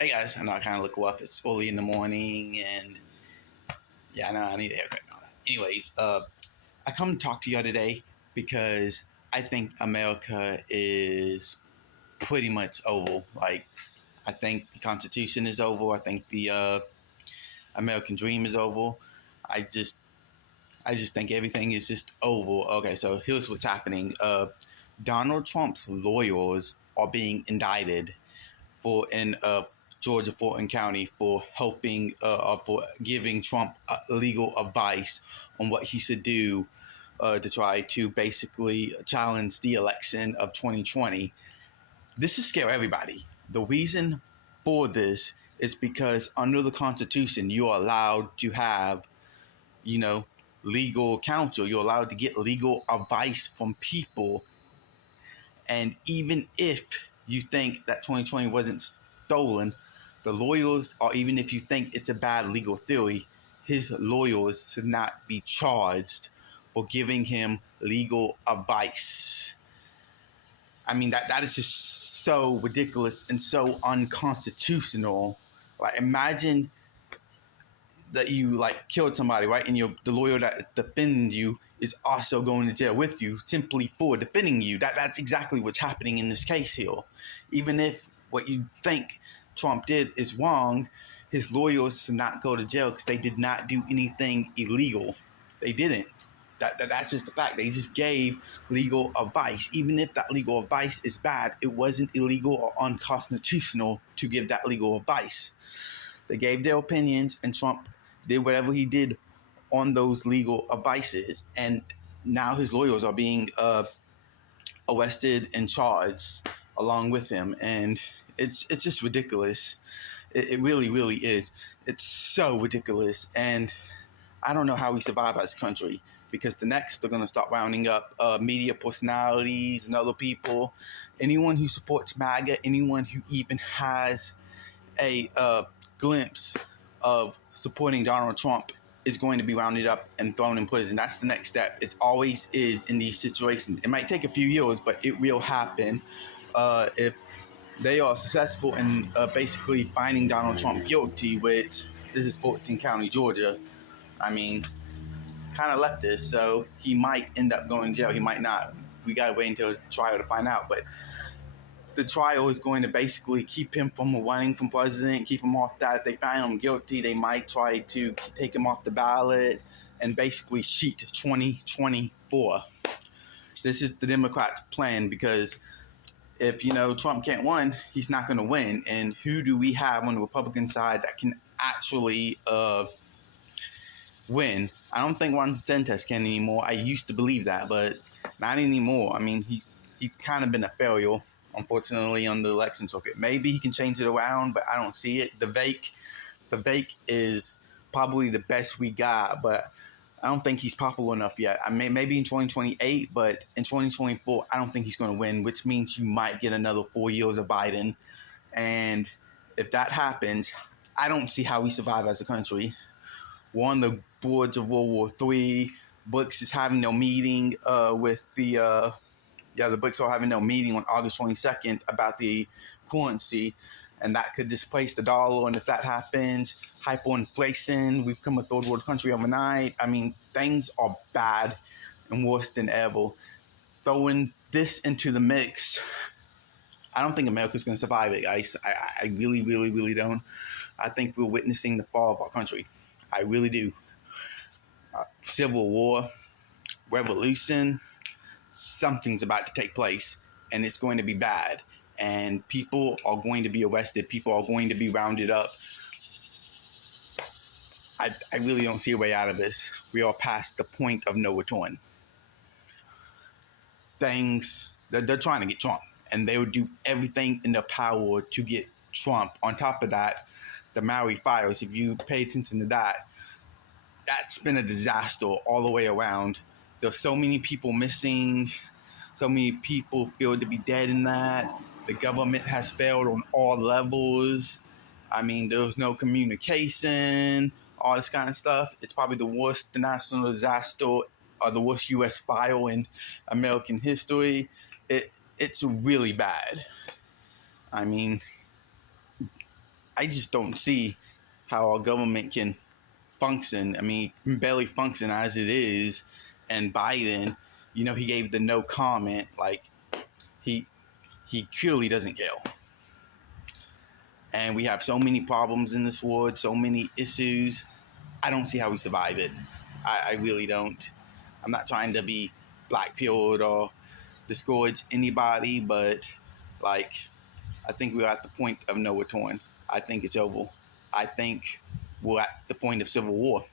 Hey guys, I know I kind of look rough. It's early in the morning, and yeah, I know I need a haircut and all that. Anyways, I come to talk to y'all today because I think America is pretty much over. Like, I think the Constitution is over. I think the American dream is over. I just, I just think everything is just over. Okay, so here's what's happening. Donald Trump's lawyers are being indicted in Georgia Fulton County for helping for giving Trump legal advice on what he should do to try to basically challenge the election of 2020. This is scare everybody. The reason for this is because under the Constitution, you're allowed to have, you know, legal counsel. You're allowed to get legal advice from people. And even if you think that 2020 wasn't stolen, the lawyers, or even if you think it's a bad legal theory, his lawyers should not be charged for giving him legal advice. I mean, that is just so ridiculous and so unconstitutional. Like, imagine that you like killed somebody, right? And the lawyer that defends you is also going to jail with you simply for defending you. That's exactly what's happening in this case here. Even if what you think Trump did is wrong, his lawyers should not go to jail because they did not do anything illegal. They didn't. That's just the fact. They just gave legal advice. Even if that legal advice is bad, it wasn't illegal or unconstitutional to give that legal advice. They gave their opinions, and Trump did whatever he did on those legal advices. And now his lawyers are being arrested and charged along with him. And it's just ridiculous. It really, really is. It's so ridiculous. And I don't know how we survive as a country, because the next they're going to start rounding up media personalities and other people. Anyone who supports MAGA, anyone who even has a glimpse of supporting Donald Trump is going to be rounded up and thrown in prison. That's the next step. It always is in these situations. It might take a few years, but it will happen if they are successful in basically finding Donald Trump guilty, which this is Fulton County, Georgia. I mean, kind of leftist, so he might end up going to jail. He might not. We got to wait until the trial to find out, but the trial is going to basically keep him from running for president, keep him off that. If they find him guilty, they might try to take him off the ballot and basically cheat 2024. This is the Democrats' plan, because if, Trump can't win, he's not going to win. And who do we have on the Republican side that can actually win? I don't think Ron DeSantis can anymore. I used to believe that, but not anymore. I mean, he's kind of been a failure, unfortunately, on the election circuit. Maybe he can change it around, but I don't see it. Vivek is probably the best we got, but I don't think he's popular enough yet. I mean, maybe in 2028, but in 2024, I don't think he's going to win, which means you might get another 4 years of Biden. And if that happens, I don't see how we survive as a country. We're on the boards of World War III. Bucks is having no meeting with the Bucks are having no meeting on August 22nd about the currency, and that could displace the dollar. And if that happens, hyperinflation, we've become a third world country overnight. I mean, things are bad and worse than ever. Throwing this into the mix, I don't think America's going to survive it, guys. I really, really, really don't. I think we're witnessing the fall of our country. I really do. Civil war, revolution, something's about to take place, and it's going to be bad. And people are going to be arrested. People are going to be rounded up. I really don't see a way out of this. We are past the point of no return. They're trying to get Trump, and they would do everything in their power to get Trump. On top of that, the Maui fires, if you pay attention to that, that's been a disaster all the way around. There's so many people missing. So many people feel to be dead in that. The government has failed on all levels. I mean, there was no communication, all this kind of stuff. It's probably the worst national disaster, or the worst U.S. fire in American history. It's really bad. I mean, I just don't see how our government can function. I mean, barely function as it is. And Biden, he gave the no comment. Like he he clearly doesn't care. And we have so many problems in this world, so many issues. I don't see how we survive it. I really don't. I'm not trying to be black pilled or discourage anybody, but like I think we're at the point of no return. I think it's over. I think we're at the point of civil war.